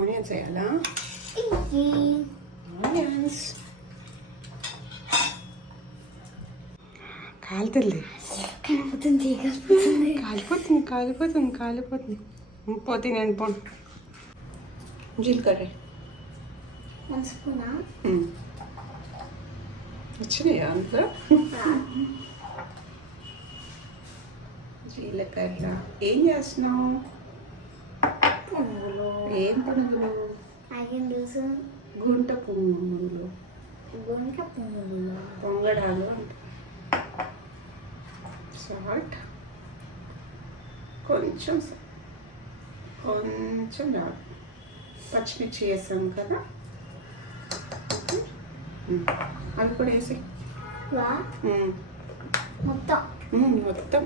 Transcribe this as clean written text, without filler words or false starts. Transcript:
Onions వేయాలా? Onions కాలుతుంది, కాలిపోతుంది కాలిపోతుంది కాలిపోతుంది. పోతే నేను పోను. జీలకర్ర వచ్చినాయా అంతా? జీలకర్ర. ఏం చేస్తున్నావు? పునుగులు. ఏం పునుగులు? గుంట పునుగులు. పొంగడాలు అంట. సాల్ట్ కొంచెం కొంచెం రాదు. పచ్చిమిర్చి వేసాం కదా, అవి కూడా వేసి మొత్తం మొత్తం